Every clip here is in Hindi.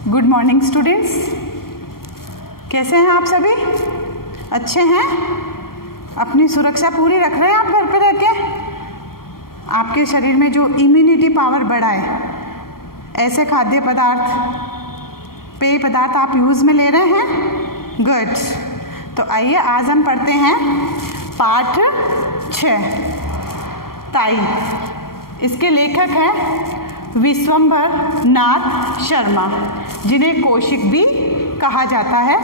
गुड मॉर्निंग स्टूडेंट्स, कैसे हैं आप सभी? अच्छे हैं? अपनी सुरक्षा पूरी रख रहे हैं आप घर पे रह के? आपके शरीर में जो इम्यूनिटी पावर बढ़ाए ऐसे खाद्य पदार्थ, पेय पदार्थ आप यूज़ में ले रहे हैं? गुड। तो आइए आज हम पढ़ते हैं पाठ 6 ताई। इसके लेखक हैं विश्वंभर नाथ शर्मा, जिन्हें कौशिक भी कहा जाता है।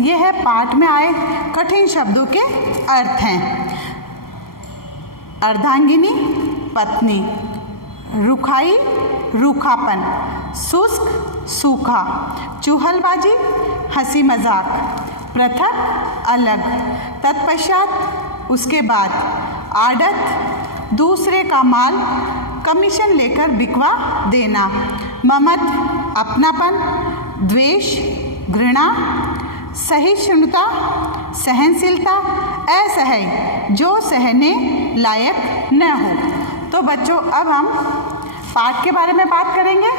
यह पाठ में आए कठिन शब्दों के अर्थ हैं: अर्धांगिनी पत्नी, रुखाई रूखापन, शुष्क सूखा, चुहलबाजी हंसी मजाक, पृथक अलग, तत्पश्चात उसके बाद, आड़त दूसरे का माल कमीशन लेकर बिकवा देना, ममत अपनापन, द्वेष घृणा, सहिष्णुता सहनशीलता, असह्य जो सहने लायक न हो। तो बच्चों अब हम पाठ के बारे में बात करेंगे।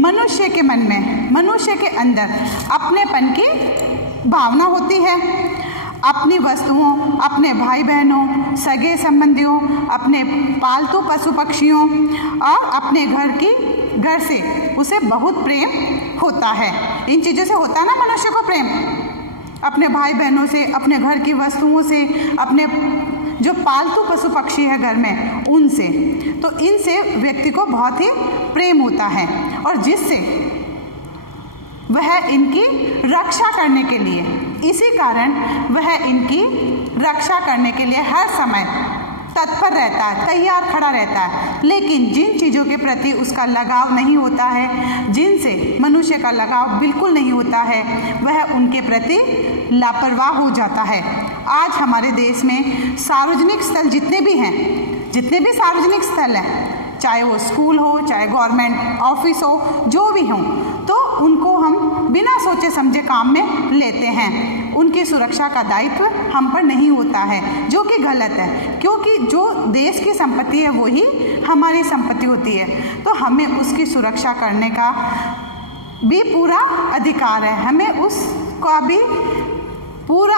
मनुष्य के मन में, मनुष्य के अंदर अपनेपन की भावना होती है। अपनी वस्तुओं, अपने भाई बहनों, सगे संबंधियों, अपने पालतू पशु पक्षियों और अपने घर से उसे बहुत प्रेम होता है। इन चीज़ों से होता है ना मनुष्य को प्रेम, अपने भाई बहनों से, अपने घर की वस्तुओं से, अपने जो पालतू पशु पक्षी है घर में उनसे। तो इनसे व्यक्ति को बहुत ही प्रेम होता है और जिससे वह इनकी रक्षा करने के लिए, इसी कारण वह इनकी रक्षा करने के लिए हर समय तत्पर रहता है, तैयार खड़ा रहता है। लेकिन जिन चीज़ों के प्रति उसका लगाव नहीं होता है, जिनसे मनुष्य का लगाव बिल्कुल नहीं होता है, वह उनके प्रति लापरवाह हो जाता है। आज हमारे देश में सार्वजनिक स्थल जितने भी सार्वजनिक स्थल हैं, चाहे वो स्कूल हो, चाहे गवर्नमेंट ऑफिस हो, जो भी हो, तो उनको हम बिना सोचे समझे काम में लेते हैं। उनकी सुरक्षा का दायित्व हम पर नहीं होता है, जो कि गलत है, क्योंकि जो देश की संपत्ति है वही हमारी संपत्ति होती है। तो हमें उसकी सुरक्षा करने का भी पूरा अधिकार है। हमें उसका भी पूरा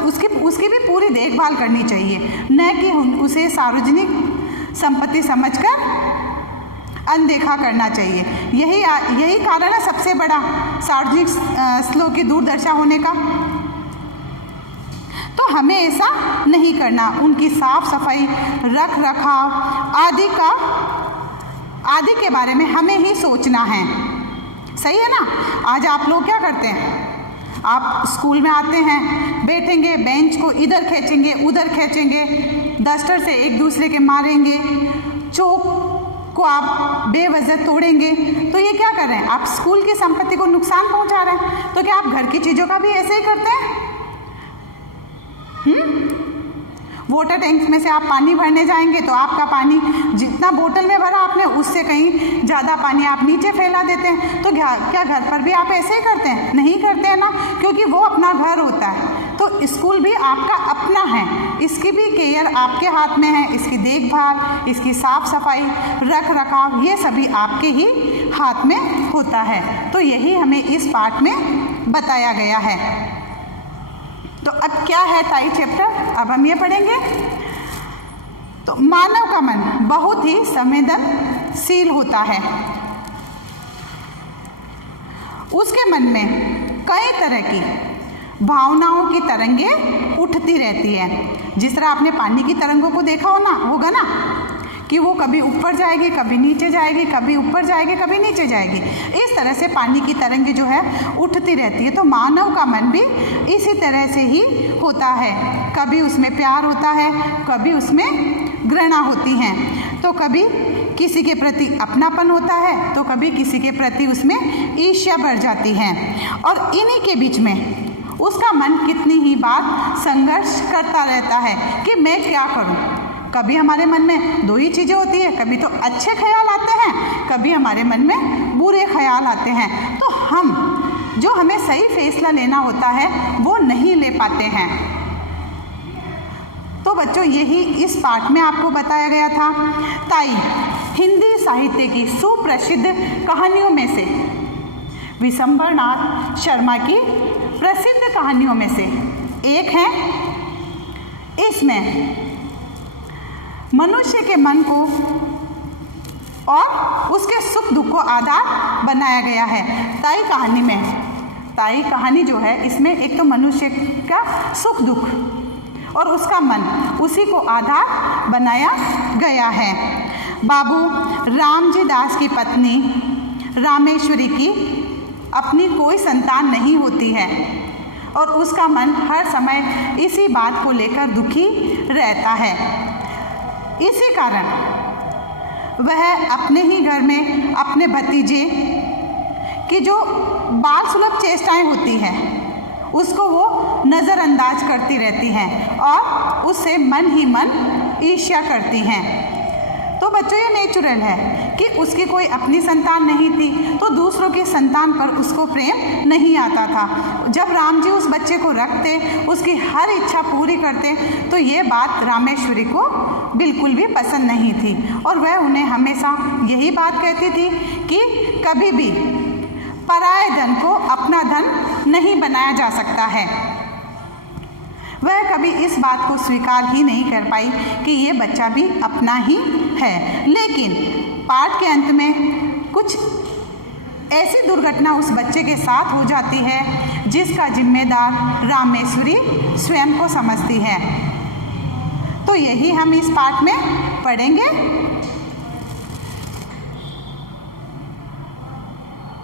उसकी भी पूरी देखभाल करनी चाहिए, न कि उसे सार्वजनिक संपत्ति समझकर अनदेखा करना चाहिए। यही कारण है सबसे बड़ा सार्वजनिक स्थलों की दूरदर्शा होने का। तो हमें ऐसा नहीं करना। उनकी साफ सफाई, रख रखाव आदि के बारे में हमें ही सोचना है। सही है ना? आज आप लोग क्या करते हैं? आप स्कूल में आते हैं, बैठेंगे, बेंच को इधर खींचेंगे, उधर खींचेंगे, डस्टर से एक दूसरे के मारेंगे, चौक को आप बेवजह तोड़ेंगे। तो ये क्या कर रहे हैं? आप स्कूल की संपत्ति को नुकसान पहुंचा रहे हैं। तो क्या आप घर की चीज़ों का भी ऐसे ही करते हैं? वाटर टैंक में से आप पानी भरने जाएंगे तो आपका पानी जितना बोतल में भरा आपने, उससे कहीं ज़्यादा पानी आप नीचे फैला देते हैं। तो क्या घर पर भी आप ऐसे ही करते हैं? नहीं करते हैं ना, क्योंकि वो अपना घर होता है। तो स्कूल भी आपका अपना है, इसकी भी केयर आपके हाथ में है, इसकी देखभाल, इसकी साफ सफाई, रख रखाव, ये सभी आपके ही हाथ में होता है। तो यही हमें इस पाठ में बताया गया है। तो अब क्या है ताई चैप्टर? अब हम ये पढ़ेंगे। तो मानव का मन बहुत ही संवेदनशील होता है। उसके मन में कई तरह की भावनाओं की तरंगे उठती रहती है। जिस तरह आपने पानी की तरंगों को देखा होगा ना कि वो कभी ऊपर जाएगी, कभी नीचे जाएगी, कभी ऊपर जाएगी, कभी नीचे जाएगी। इस तरह से पानी की तरंगे जो है उठती रहती है। तो मानव का मन भी इसी तरह से ही होता है। कभी उसमें प्यार होता है, कभी उसमें घृणा होती हैं। तो कभी किसी के प्रति अपनापन होता है, तो कभी किसी के प्रति उसमें ईर्ष्या बढ़ जाती है। और इन्हीं के बीच में उसका मन कितनी ही बार संघर्ष करता रहता है कि मैं क्या करूं। कभी हमारे मन में दो ही चीज़ें होती है, कभी तो अच्छे ख्याल आते हैं, कभी हमारे मन में बुरे ख्याल आते हैं। तो हमें सही फैसला लेना होता है वो नहीं ले पाते हैं। तो बच्चों यही इस पाठ में आपको बताया गया था। ताई हिंदी साहित्य की सुप्रसिद्ध कहानियों में से विशंबरनाथ शर्मा की प्रसिद्ध कहानियों में से एक है। इसमें मनुष्य के मन को और उसके सुख दुख को आधार बनाया गया है। ताई कहानी में, ताई कहानी जो है इसमें एक तो मनुष्य का सुख दुख और उसका मन, उसी को आधार बनाया गया है। बाबू रामजी दास की पत्नी रामेश्वरी की अपनी कोई संतान नहीं होती है और उसका मन हर समय इसी बात को लेकर दुखी रहता है। इसी कारण वह अपने ही घर में अपने भतीजे की जो बाल सुलभ चेष्टाएं होती हैं उसको वो नज़रअंदाज करती रहती हैं और उससे मन ही मन ईर्ष्या करती हैं। तो बच्चों ये नेचुरल है कि उसकी कोई अपनी संतान नहीं थी तो दूसरों की संतान पर उसको प्रेम नहीं आता था। जब राम जी उस बच्चे को रखते, उसकी हर इच्छा पूरी करते, तो ये बात रामेश्वरी को बिल्कुल भी पसंद नहीं थी और वह उन्हें हमेशा यही बात कहती थी कि कभी भी पराये धन को अपना धन नहीं बनाया जा सकता है। वह कभी इस बात को स्वीकार ही नहीं कर पाई कि ये बच्चा भी अपना ही है। लेकिन पाठ के अंत में कुछ ऐसी दुर्घटना उस बच्चे के साथ हो जाती है जिसका जिम्मेदार रामेश्वरी स्वयं को समझती है। तो यही हम इस पाठ में पढ़ेंगे।